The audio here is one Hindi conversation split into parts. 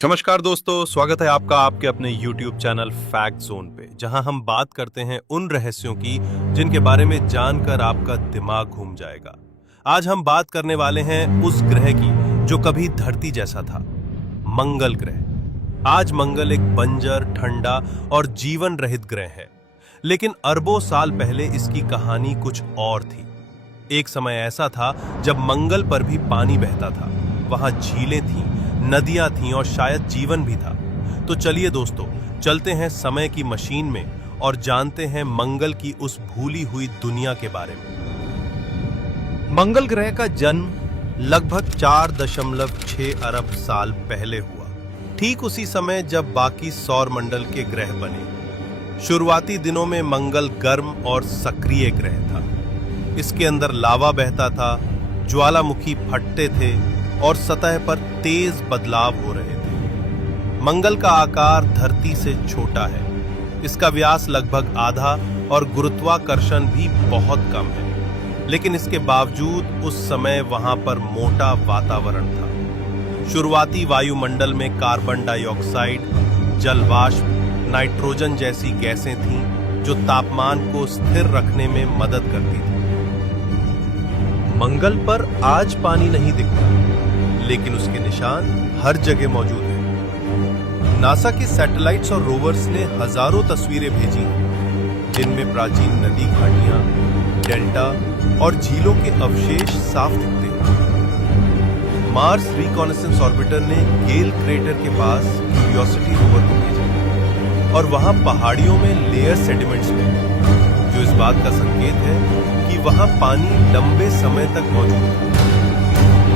नमस्कार दोस्तों, स्वागत है आपका आपके अपने YouTube चैनल फैक्ट जोन पे, जहां हम बात करते हैं उन रहस्यों की जिनके बारे में जानकर आपका दिमाग घूम जाएगा। आज हम बात करने वाले हैं उस ग्रह की जो कभी धरती जैसा था, मंगल ग्रह। आज मंगल एक बंजर, ठंडा और जीवन रहित ग्रह है, लेकिन अरबों साल पहले इसकी कहानी कुछ और थी। एक समय ऐसा था जब मंगल पर भी पानी बहता था, वहां झीलें थीं, नदियां थीं और शायद जीवन भी था। तो चलिए दोस्तों, चलते हैं समय की मशीन में और जानते हैं मंगल की उस भूली हुई दुनिया के बारे में। मंगल ग्रह का जन्म लगभग 4.6 अरब साल पहले हुआ, ठीक उसी समय जब बाकी सौर मंडल के ग्रह बने। शुरुआती दिनों में मंगल गर्म और सक्रिय ग्रह था। इसके अंदर लावा बहता था, ज्वालामुखी फटते थे और सतह पर तेज बदलाव हो रहे थे। मंगल का आकार धरती से छोटा है, इसका व्यास लगभग आधा और गुरुत्वाकर्षण भी बहुत कम है, लेकिन इसके बावजूद उस समय वहां पर मोटा वातावरण था। शुरुआती वायुमंडल में कार्बन डाइऑक्साइड, जलवाष्प, नाइट्रोजन जैसी गैसें थीं जो तापमान को स्थिर रखने में मदद करती थी। मंगल पर आज पानी नहीं दिखता, लेकिन उसके निशान हर जगह मौजूद हैं। नासा के सैटेलाइट्स और रोवर्स ने हजारों तस्वीरें भेजी, जिनमें प्राचीन नदी घाटियां, डेल्टा और झीलों के अवशेष साफ दिखते हैं। मार्स रिकॉनेसेंस ऑर्बिटर ने गेल क्रेटर के पास क्यूरियोसिटी रोवर को भेजा और वहां पहाड़ियों में लेयर सेडिमेंट्स मिले, जो इस बात का संकेत है कि वहां पानी लंबे समय तक मौजूद था।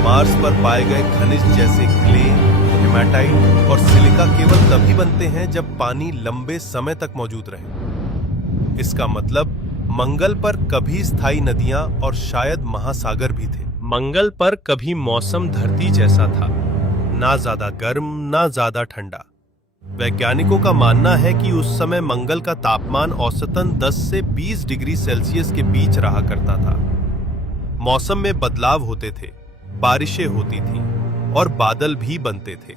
मार्स पर पाए गए खनिज जैसे क्ले, हेमाटाइट और सिलिका केवल तभी बनते हैं जब पानी लंबे समय तक मौजूद रहे। इसका मतलब मंगल पर कभी स्थायी नदियां और शायद महासागर भी थे। मंगल पर कभी मौसम धरती जैसा था, ना ज्यादा गर्म ना ज्यादा ठंडा। वैज्ञानिकों का मानना है कि उस समय मंगल का तापमान औसतन 10 से 20 डिग्री सेल्सियस के बीच रहा करता था। मौसम में बदलाव होते थे, बारिशें होती थीं और बादल भी बनते थे।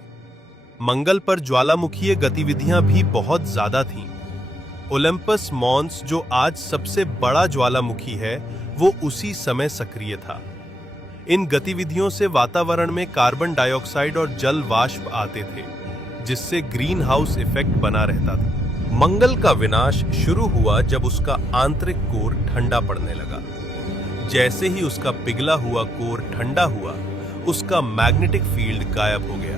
मंगल पर ज्वालामुखीय गतिविधियां भी बहुत ज्यादा थीं। ओलंपस मॉन्स, जो आज सबसे बड़ा ज्वालामुखी है, वो उसी समय सक्रिय था। इन गतिविधियों से वातावरण में कार्बन डाइऑक्साइड और जल वाष्प आते थे, जिससे ग्रीन हाउस इफेक्ट बना रहता था। मंगल का विनाश शुरू हुआ जब उसका आंतरिक कोर ठंडा पड़ने लगा। जैसे ही उसका पिघला हुआ कोर ठंडा हुआ, उसका मैग्नेटिक फील्ड गायब हो गया।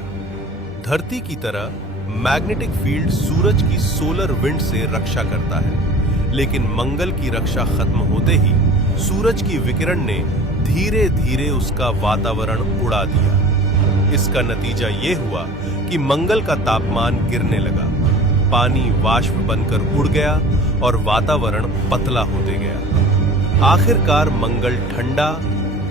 धरती की तरह मैग्नेटिक फील्ड सूरज की सोलर विंड से रक्षा करता है, लेकिन मंगल की रक्षा खत्म होते ही सूरज की विकिरण ने धीरे धीरे उसका वातावरण उड़ा दिया। इसका नतीजा ये हुआ कि मंगल का तापमान गिरने लगा, पानी वाष्प बनकर उड़ गया और वातावरण पतला होते गया। आखिरकार मंगल ठंडा,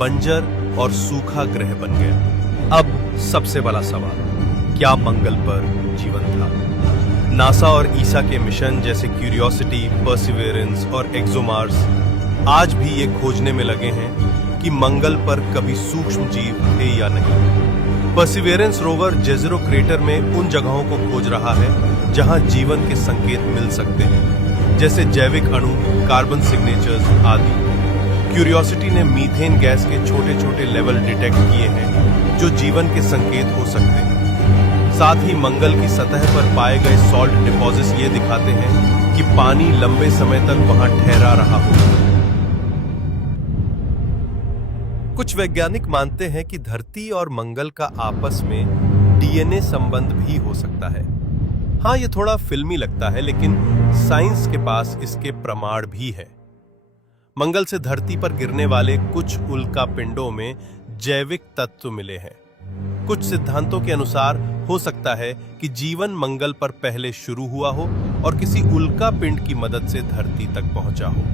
बंजर और सूखा ग्रह बन गया। अब सबसे बड़ा सवाल, क्या मंगल पर जीवन था? नासा और ईसा के मिशन जैसे क्यूरियोसिटी, परसिवियरेंस और एक्सोमार्स आज भी ये खोजने में लगे हैं कि मंगल पर कभी सूक्ष्म जीव थे या नहीं। परसिवियरेंस रोवर जेज़रो क्रेटर में उन जगहों को खोज रहा है जहां जीवन के संकेत मिल सकते हैं, जैसे जैविक अणु, कार्बन सिग्नेचर्स आदि। क्यूरियोसिटी ने मीथेन गैस के छोटे छोटे लेवल डिटेक्ट किए हैं, जो जीवन के संकेत हो सकते हैं। साथ ही मंगल की सतह पर पाए गए सॉल्ट डिपॉजिट्स ये दिखाते हैं कि पानी लंबे समय तक वहां ठहरा रहा होगा। कुछ वैज्ञानिक मानते हैं कि धरती और मंगल का आपस में डीएनए संबंध भी हो सकता है। हाँ, ये थोड़ा फिल्मी लगता है, लेकिन साइंस के पास इसके प्रमाण भी है। मंगल से धरती पर गिरने वाले कुछ उल्का पिंडों में जैविक तत्व मिले हैं। कुछ सिद्धांतों के अनुसार हो सकता है कि जीवन मंगल पर पहले शुरू हुआ हो और किसी उल्का पिंड की मदद से धरती तक पहुंचा हो।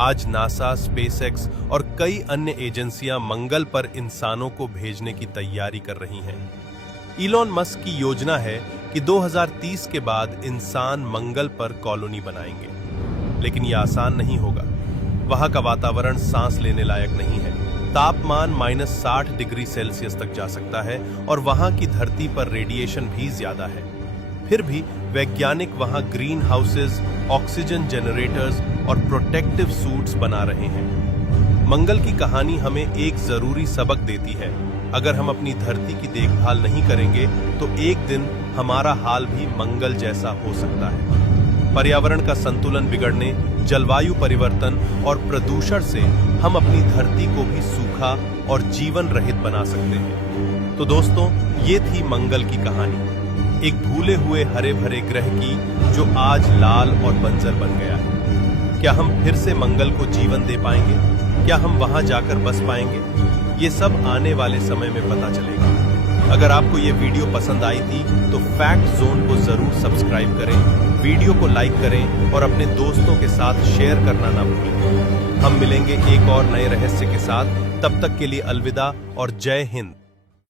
आज नासा, स्पेसएक्स और कई अन्य एजेंसियां मंगल पर इंसानों को भेजने की तैयारी कर रही हैं। इलॉन मस्क की योजना है कि 2030 के बाद इंसान मंगल पर कॉलोनी बनाएंगे, लेकिन यह आसान नहीं होगा। वहां का वातावरण सांस लेने लायक नहीं है। तापमान -60 डिग्री सेल्सियस तक जा सकता है और वहां की धरती पर रेडिएशन भी ज्यादा है। फिर भी वैज्ञानिक वहां ग्रीन हाउसेज, ऑक्सीजन जनरेटर्स और प्रोटेक्टिव सूट्स बना रहे हैं। मंगल की कहानी हमें एक जरूरी सबक देती है। अगर हम अपनी धरती की देखभाल नहीं करेंगे तो एक दिन हमारा हाल भी मंगल जैसा हो सकता है। पर्यावरण का संतुलन बिगड़ने, जलवायु परिवर्तन और प्रदूषण से हम अपनी धरती को भी सूखा और जीवन रहित बना सकते हैं। तो दोस्तों, ये थी मंगल की कहानी, एक भूले हुए हरे भरे ग्रह की जो आज लाल और बंजर बन गया है। क्या हम फिर से मंगल को जीवन दे पाएंगे? क्या हम वहां जाकर बस पाएंगे? ये सब आने वाले समय में पता चलेगा। अगर आपको ये वीडियो पसंद आई थी तो फैक्ट जोन को जरूर सब्सक्राइब करें, वीडियो को लाइक करें और अपने दोस्तों के साथ शेयर करना ना भूलें। हम मिलेंगे एक और नए रहस्य के साथ। तब तक के लिए अलविदा और जय हिंद।